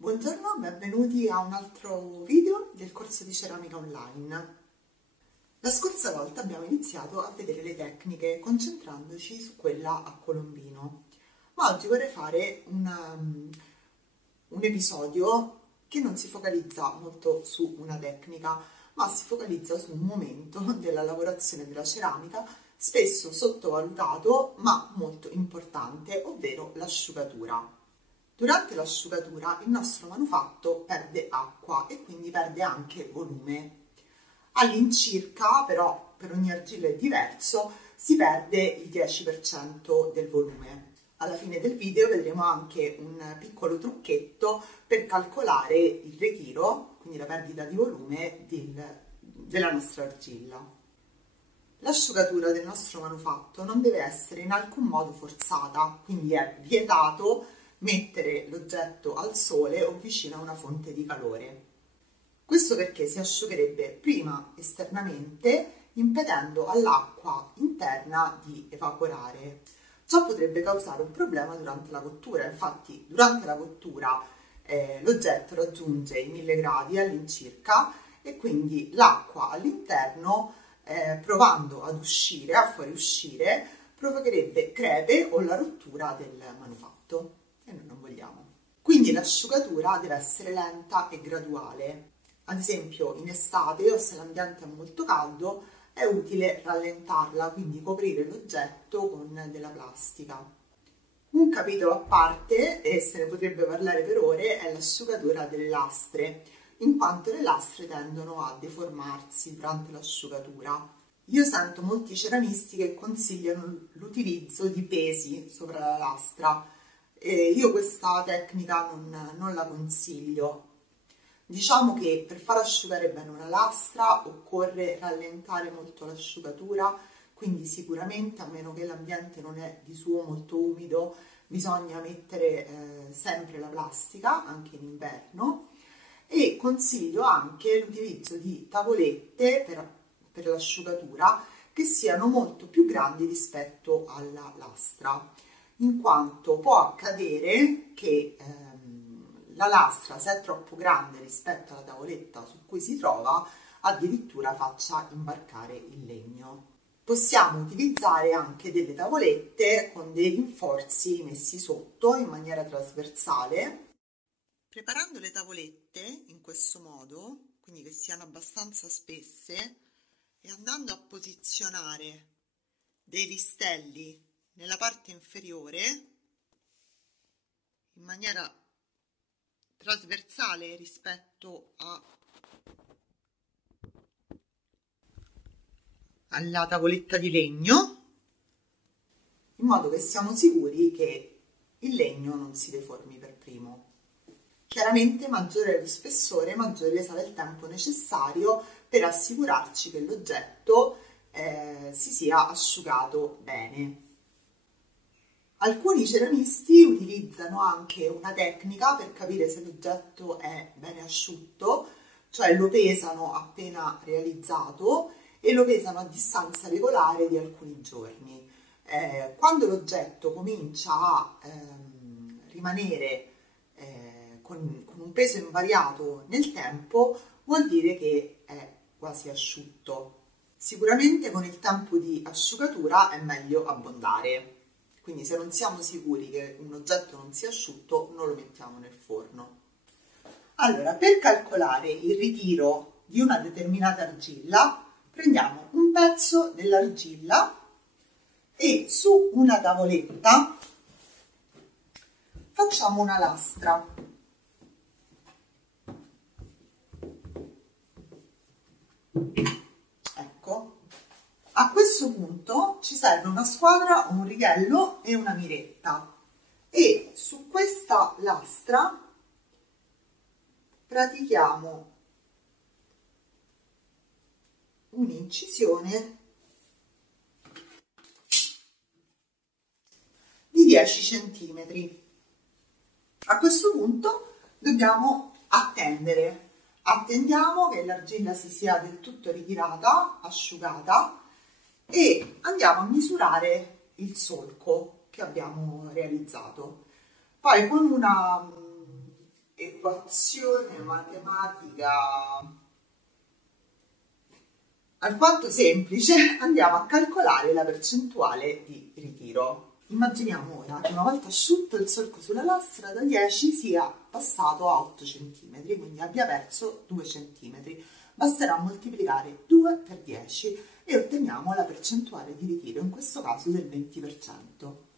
Buongiorno, benvenuti a un altro video del corso di ceramica online. La scorsa volta abbiamo iniziato a vedere le tecniche concentrandoci su quella a colombino, ma oggi vorrei fare un episodio che non si focalizza molto su una tecnica, ma si focalizza su un momento della lavorazione della ceramica spesso sottovalutato ma molto importante, ovvero l'asciugatura. Durante l'asciugatura il nostro manufatto perde acqua e quindi perde anche volume. All'incirca, però per ogni argilla è diverso, si perde il 10% del volume. Alla fine del video vedremo anche un piccolo trucchetto per calcolare il ritiro, quindi la perdita di volume della nostra argilla. L'asciugatura del nostro manufatto non deve essere in alcun modo forzata, quindi è vietato mettere l'oggetto al sole o vicino a una fonte di calore. Questo perché si asciugherebbe prima esternamente, impedendo all'acqua interna di evaporare. Ciò potrebbe causare un problema durante la cottura. Infatti, durante la cottura l'oggetto raggiunge i 1000 gradi all'incirca e quindi l'acqua all'interno, provando ad uscire, a fuoriuscire, provocherebbe crepe o la rottura del manufatto. E noi non vogliamo. Quindi l'asciugatura deve essere lenta e graduale. Ad esempio in estate o se l'ambiente è molto caldo è utile rallentarla, quindi coprire l'oggetto con della plastica. Un capitolo a parte, e se ne potrebbe parlare per ore, è l'asciugatura delle lastre, in quanto le lastre tendono a deformarsi durante l'asciugatura. Io sento molti ceramisti che consigliano l'utilizzo di pesi sopra la lastra. Io questa tecnica non la consiglio. Diciamo che per far asciugare bene una lastra occorre rallentare molto l'asciugatura, quindi sicuramente, a meno che l'ambiente non è di suo molto umido, bisogna mettere sempre la plastica, anche in inverno, e consiglio anche l'utilizzo di tavolette per l'asciugatura che siano molto più grandi rispetto alla lastra, in quanto può accadere che la lastra, se è troppo grande rispetto alla tavoletta su cui si trova, addirittura faccia imbarcare il legno. Possiamo utilizzare anche delle tavolette con dei rinforzi messi sotto in maniera trasversale. Preparando le tavolette in questo modo, quindi che siano abbastanza spesse, e andando a posizionare dei listelli nella parte inferiore in maniera trasversale rispetto alla tavoletta di legno, in modo che siamo sicuri che il legno non si deformi per primo. Chiaramente maggiore è lo spessore, maggiore sarà il tempo necessario per assicurarci che l'oggetto si sia asciugato bene. Alcuni ceramisti utilizzano anche una tecnica per capire se l'oggetto è bene asciutto, cioè lo pesano appena realizzato e lo pesano a distanza regolare di alcuni giorni. Quando l'oggetto comincia a rimanere con un peso invariato nel tempo, vuol dire che è quasi asciutto. Sicuramente con il tempo di asciugatura è meglio abbondare. Quindi se non siamo sicuri che un oggetto non sia asciutto, non lo mettiamo nel forno. Allora, per calcolare il ritiro di una determinata argilla, prendiamo un pezzo dell'argilla e su una tavoletta facciamo una lastra. Ecco. A questo punto ci serve una squadra, un righello e una miretta, e su questa lastra pratichiamo un'incisione di 10 cm. A questo punto dobbiamo attendiamo che l'argilla si sia del tutto ritirata, asciugata, e andiamo a misurare il solco che abbiamo realizzato. Poi con equazione matematica alquanto semplice, andiamo a calcolare la percentuale di ritiro. Immaginiamo ora che una volta asciutto il solco sulla lastra da 10 sia passato a 8 cm, quindi abbia perso 2 cm. Basterà moltiplicare 2 per 10 e otteniamo la percentuale di ritiro, in questo caso del 20%.